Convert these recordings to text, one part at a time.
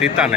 తీతా అన్న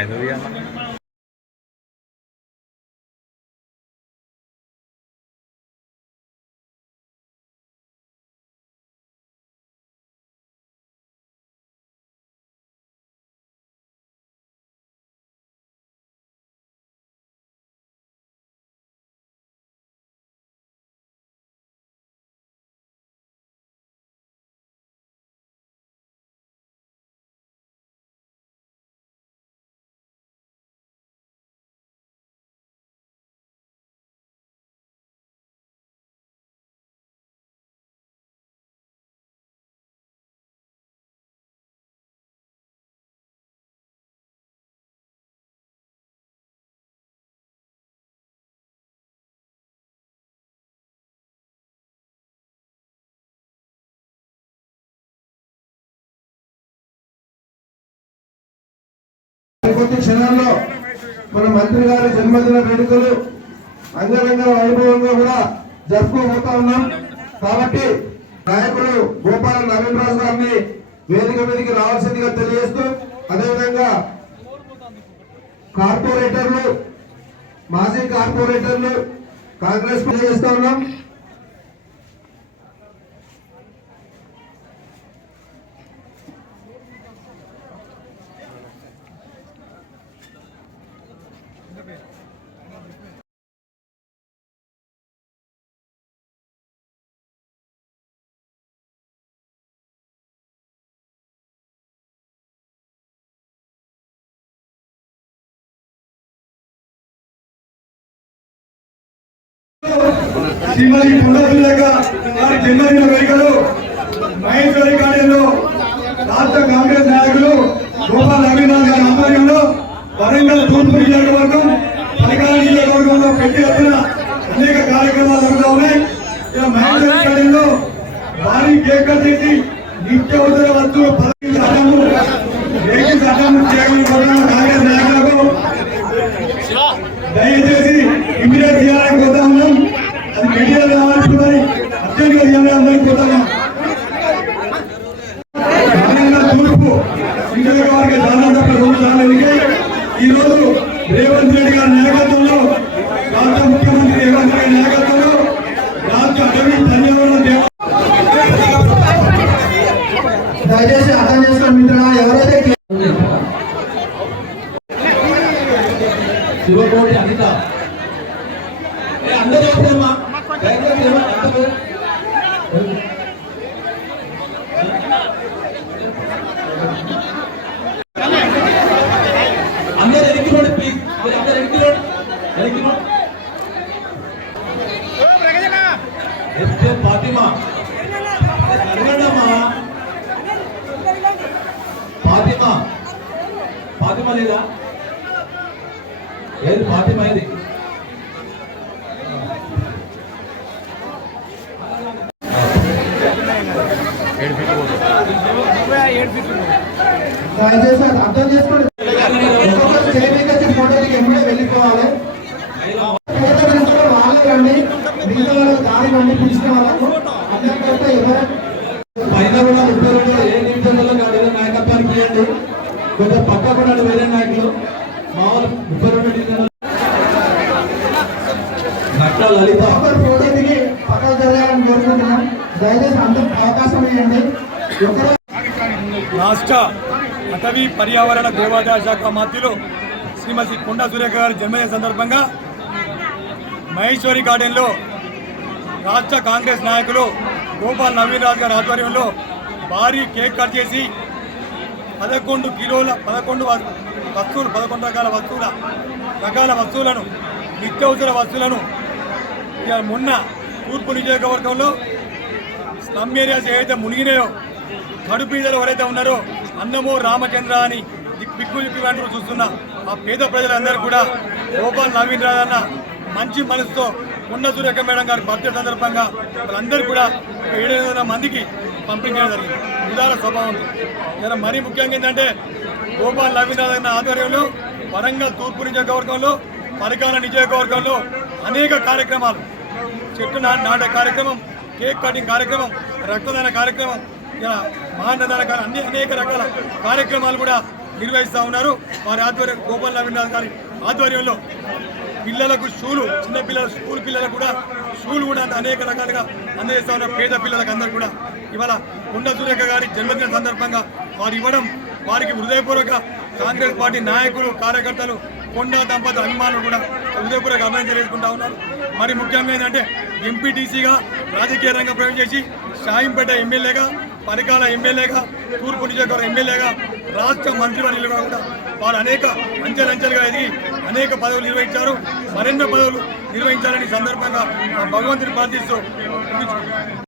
ఇది కొద్ది క్షణాల్లో మన మంత్రి గారి జన్మదిన వేడుకలు అంగరంగ వైభవంగా కూడా జరుపుకోబోతా ఉన్నాం. కాబట్టి నాయకుడు గోపాల నవీనరాజు గారిని వేదిక మీదకి రావాల్సిందిగా తెలియజేస్తూ, అదేవిధంగా కార్పొరేటర్లు, మాజీ కార్పొరేటర్లు కాంగ్రెస్ చేస్తా ఉన్నాం. శ్రీమతి పుండసులేఖ గారి జన్మదిన వేడుకలు మహేశ్వరి గార్డెన్లో రాష్ట్ర కాంగ్రెస్ నాయకులు గోపాల్ నవీనరాజు గారి ఆధ్వర్యంలో వరంగల్ తూర్పు నియోజకవర్గం పలికాల నియోజకవర్గంలో పెట్టి ఎత్తున అనేక కార్యక్రమాలు జరుగుతూ ఉన్నాయి. మహేశ్వరి గార్డెన్లో భారీ కేక్ కట్ చేసి నిత్యావసర వస్తువులు కాంగ్రెస్ నాయకులకు దయచేసి ఇమీడియట్ చేయాలని కోరుతా ఉన్నాం. అది మీడియా కావాల్సిందని అత్యంత చేయాలని కోరుతాం. తూర్పు నియోజకవర్గ దాదాపు ఈ రోజు రేవంత్ రెడ్డి గారి నాయకత్వంలో, రాష్ట్ర ముఖ్యమంత్రి రేవంత్ రెడ్డి నాయకత్వంలో రాష్ట్ర అటవీ పర్యావరణ దయచేసి అర్థం చేసుకోండి మిత్రులు. ఎవరైతే శివకోటి అనిత అందరూ చెప్పమ్మా అందరూ ఎరికినోడు ప్లీజ్, అందరూ ఎరికినోడు ఫాతిమా ఫాతిమా ఫాతిమా లేదా ఏది ఫాతిమా ఇది దయచేసి అర్థం చేసుకోండి. ఫోటో ఎప్పుడే వెళ్ళిపోవాలి. వాళ్ళే రండి, మిగతా వాళ్ళకి దారి రండి, పిలిచిన వాళ్ళకు అందరికంటే ఎవరు పైన కూడా 32 ఏ నిమిషాలలో నాయకత్వానికి ఇవ్వండి. కొంచెం పక్క కూడా వేరే నాయకులు మామూలు 32 నిమిషాలు లలిత ఫోటో దిగి పక్కకు జరగాలని కోరుకుంటున్నాం. దయచేసి అందరూ అవకాశం ఇవ్వండి. రాష్ట్ర అటవీ పర్యావరణ దేవాదాయ శాఖ మంత్రులు శ్రీమతి కొండా సురేఖ గారి జన్మదిన సందర్భంగా మహేశ్వరి గార్డెన్లో రాష్ట్ర కాంగ్రెస్ నాయకులు గోపాల్ నవీనరాజు గారి ఆధ్వర్యంలో భారీ కేక్ కట్ చేసి 11 రకాల వస్తువులను నిత్యావసర వస్తువులను మొన్న తూర్పు నియోజకవర్గంలో స్లమ్ ఏరియాస్ ఏవైతే మునిగినాయో, కడుపీదలు ఎవరైతే ఉన్నారో అన్నమో రామచంద్ర అని బిక్కు అంటూ చూస్తున్న ఆ పేద ప్రజలందరూ కూడా గోపాల్ నవీనరాజు అన్న మంచి మనసుతో కొండా సురేఖ మేడం గారి బర్త్డే సందర్భంగా వాళ్ళందరూ కూడా 700 మందికి పంపించడం జరిగింది. ఉదార స్వభావం. ఇలా మరీ ముఖ్యంగా ఏంటంటే గోపాల్ నవీనరాజు అన్న ఆధ్వర్యంలో వరంగల్ తూర్పు నియోజకవర్గంలో పరికాల నియోజకవర్గంలో అనేక కార్యక్రమాలు చెట్టు నాటే కార్యక్రమం, కేక్ కటింగ్ కార్యక్రమం, రక్తదాన కార్యక్రమం, మహాన్నదాన అనేక రకాల కార్యక్రమాలు కూడా నిర్వహిస్తూ ఉన్నారు. వారి ఆధ్వర్యం గోపాల్ నవీన్ గారి ఆధ్వర్యంలో పిల్లలకు షూలు, చిన్నపిల్లల స్కూల్ పిల్లలకు కూడా షూలు కూడా అనేక రకాలుగా అందజేస్తా ఉన్న పేద పిల్లలకు అందరూ కూడా ఇవాళ కొండ సురేఖ గారి జన్మదిన సందర్భంగా వారు ఇవ్వడం వారికి హృదయపూర్వక కాంగ్రెస్ పార్టీ నాయకులు, కార్యకర్తలు, కొండ దంపతి అభిమానులు కూడా హృదయపూర్వక అభినందన తెలియజేసుకుంటా ఉన్నారు. మరి ముఖ్యంగా ఏంటంటే ఎంపీటీసీగా రాజకీయ రంగం ప్రవేశించి షాయింపేట ఎమ్మెల్యేగా, పరికాల ఎమ్మెల్యేగా, తూర్పు నియోజకవర్గ ఎమ్మెల్యేగా, రాష్ట్ర మంత్రివర్యులుగా కూడా వారు అనేక అంచెలంచెలుగా ఎదిగి అనేక పదవులు నిర్వహించారు. మరెన్నో పదవులు నిర్వహించాలని సందర్భంగా భగవంతుని ప్రార్థిస్తూ